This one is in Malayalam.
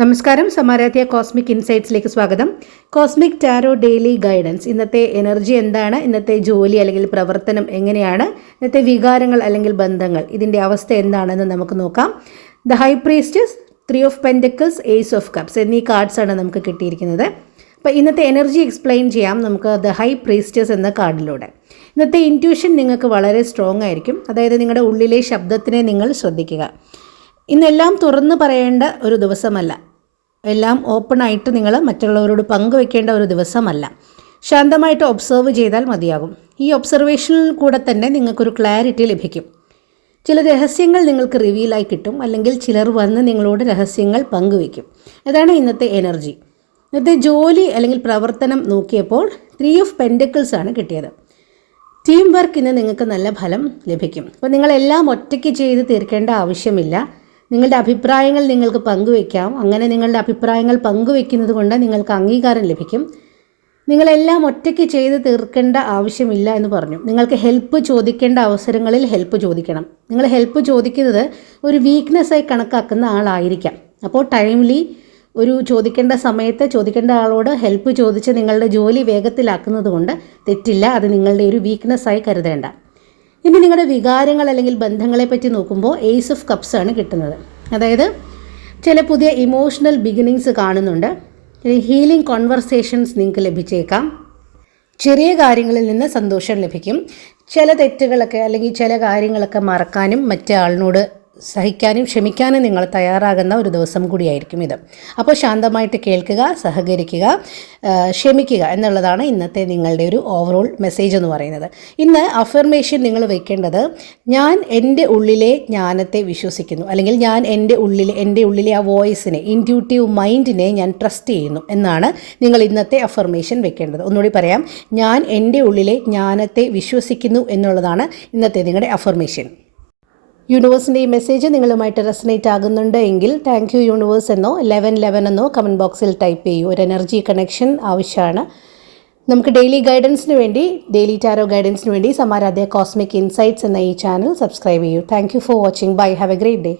നമസ്കാരം. സമാരാധ്യ കോസ്മിക് ഇൻസൈറ്റ്സിലേക്ക് സ്വാഗതം. Cosmic tarot daily guidance. ഇന്നത്തെ എനർജി എന്താണ്, ഇന്നത്തെ ജോലി അല്ലെങ്കിൽ പ്രവർത്തനം എങ്ങനെയാണ്, ഇന്നത്തെ വികാരങ്ങൾ അല്ലെങ്കിൽ ബന്ധങ്ങൾ, ഇതിൻ്റെ അവസ്ഥ എന്താണെന്ന് നമുക്ക് നോക്കാം. The high priestess, 3 of pentacles, ace of cups എന്നീ കാർഡ്സാണ് നമുക്ക് കിട്ടിയിരിക്കുന്നത്. അപ്പോൾ ഇന്നത്തെ എനർജി എക്സ്പ്ലെയിൻ ചെയ്യാം നമുക്ക് ദ ഹൈ പ്രീസ്റ്റസ് എന്ന കാർഡിലൂടെ. ഇന്നത്തെ ഇൻറ്റ്യൂഷൻ നിങ്ങൾക്ക് വളരെ സ്ട്രോങ് ആയിരിക്കും. അതായത് നിങ്ങളുടെ ഉള്ളിലെ ശബ്ദത്തിനെ നിങ്ങൾ ശ്രദ്ധിക്കുക. ഇന്നെല്ലാം തുറന്നു പറയേണ്ട ഒരു ദിവസമല്ല, എല്ലാം ഓപ്പണായിട്ട് നിങ്ങൾ മറ്റുള്ളവരോട് പങ്കുവെക്കേണ്ട ഒരു ദിവസമല്ല. ശാന്തമായിട്ട് ഒബ്സർവ് ചെയ്താൽ മതിയാകും. ഈ ഒബ്സർവേഷനിൽ കൂടെ തന്നെ നിങ്ങൾക്കൊരു ക്ലാരിറ്റി ലഭിക്കും. ചില രഹസ്യങ്ങൾ നിങ്ങൾക്ക് റിവീലായി കിട്ടും, അല്ലെങ്കിൽ ചിലർ വന്ന് നിങ്ങളോട് രഹസ്യങ്ങൾ പങ്കുവെക്കും. അതാണ് ഇന്നത്തെ എനർജി. ഇന്നത്തെ ജോലി അല്ലെങ്കിൽ പ്രവർത്തനം നോക്കിയപ്പോൾ 3 ഓഫ് പെൻറ്റക്കിൾസ് ആണ് കിട്ടിയത്. ടീം വർക്ക് ഇന്ന് നിങ്ങൾക്ക് നല്ല ഫലം ലഭിക്കും. അപ്പോൾ നിങ്ങളെല്ലാം ഒറ്റയ്ക്ക് ചെയ്ത് തീർക്കേണ്ട ആവശ്യമില്ല. നിങ്ങളുടെ അഭിപ്രായങ്ങൾ നിങ്ങൾക്ക് പങ്കുവയ്ക്കാം. അങ്ങനെ നിങ്ങളുടെ അഭിപ്രായങ്ങൾ പങ്കുവയ്ക്കുന്നത് കൊണ്ട് നിങ്ങൾക്ക് അംഗീകാരം ലഭിക്കും. നിങ്ങളെല്ലാം ഒറ്റയ്ക്ക് ചെയ്ത് തീർക്കേണ്ട ആവശ്യമില്ല എന്ന് പറഞ്ഞു. നിങ്ങൾക്ക് ഹെൽപ്പ് ചോദിക്കേണ്ട അവസരങ്ങളിൽ ഹെൽപ്പ് ചോദിക്കണം. നിങ്ങൾ ഹെൽപ്പ് ചോദിക്കുന്നത് ഒരു വീക്ക്നെസ്സായി കണക്കാക്കുന്ന ആളായിരിക്കാം. അപ്പോൾ ടൈംലി ഒരു ചോദിക്കേണ്ട സമയത്ത് ചോദിക്കേണ്ട ആളോട് ഹെൽപ്പ് ചോദിച്ച് നിങ്ങളുടെ ജോലി വേഗത്തിലാക്കുന്നത് കൊണ്ട് തെറ്റില്ല. അത് നിങ്ങളുടെ ഒരു വീക്ക്നെസ്സായി കരുതേണ്ട. ഇനി നിങ്ങളുടെ വികാരങ്ങൾ അല്ലെങ്കിൽ ബന്ധങ്ങളെ പറ്റി നോക്കുമ്പോൾ ഏസ് ഓഫ് കപ്സ് ആണ് കിട്ടുന്നത്. അതായത് ചില പുതിയ ഇമോഷണൽ ബിഗിനിങ്സ് കാണുന്നുണ്ട്. ഹീലിംഗ് കോൺവെർസേഷൻസ് നിങ്ങൾക്ക് ലഭിച്ചേക്കാം. ചെറിയ കാര്യങ്ങളിൽ നിന്ന് സന്തോഷം ലഭിക്കും. ചില തെറ്റുകളൊക്കെ അല്ലെങ്കിൽ ചില കാര്യങ്ങളൊക്കെ മറക്കാനും മറ്റേ ആളിനോട് സഹിക്കാനും ക്ഷമിക്കാനും നിങ്ങൾ തയ്യാറാകുന്ന ഒരു ദിവസം കൂടിയായിരിക്കും ഇത്. അപ്പോൾ ശാന്തമായിട്ട് കേൾക്കുക, സഹകരിക്കുക, ക്ഷമിക്കുക എന്നുള്ളതാണ് ഇന്നത്തെ നിങ്ങളുടെ ഒരു ഓവറോൾ മെസ്സേജ് എന്ന് പറയുന്നത്. ഇന്ന് അഫർമേഷൻ നിങ്ങൾ വെക്കേണ്ടത്, ഞാൻ എൻ്റെ ഉള്ളിലെ ജ്ഞാനത്തെ വിശ്വസിക്കുന്നു, അല്ലെങ്കിൽ ഞാൻ എൻ്റെ ഉള്ളിലെ ആ വോയിസിനെ, ഇൻറ്റ്യൂട്ടീവ് മൈൻഡിനെ ഞാൻ ട്രസ്റ്റ് ചെയ്യുന്നു എന്നാണ് നിങ്ങൾ ഇന്നത്തെ അഫർമേഷൻ വെക്കേണ്ടത്. ഒന്നുകൂടി പറയാം, ഞാൻ എൻ്റെ ഉള്ളിലെ ജ്ഞാനത്തെ വിശ്വസിക്കുന്നു എന്നുള്ളതാണ് ഇന്നത്തെ നിങ്ങളുടെ അഫർമേഷൻ. യൂണിവേഴ്സിൻ്റെ ഈ മെസ്സേജ് നിങ്ങളുമായിട്ട് റെസനേറ്റ് ആകുന്നുണ്ട് എങ്കിൽ താങ്ക് യു യൂണിവേഴ്സ് എന്നോ 1111 എന്നോ കമൻറ്റ് ബോക്സിൽ ടൈപ്പ് ചെയ്യൂ. ഒരു എനർജി കണക്ഷൻ ആവശ്യമാണ്. നമുക്ക് ഡെയിലി ഗൈഡൻസിന് വേണ്ടി, ഡെയിലി ടാരോ ഗൈഡൻസിന് വേണ്ടി സമാരാധ്യ കോസ്മിക് ഇൻസൈറ്റ്സ് എന്ന ഈ ചാനൽ സബ്സ്ക്രൈബ് ചെയ്യൂ. Thank you for watching. Bye. Have a great day.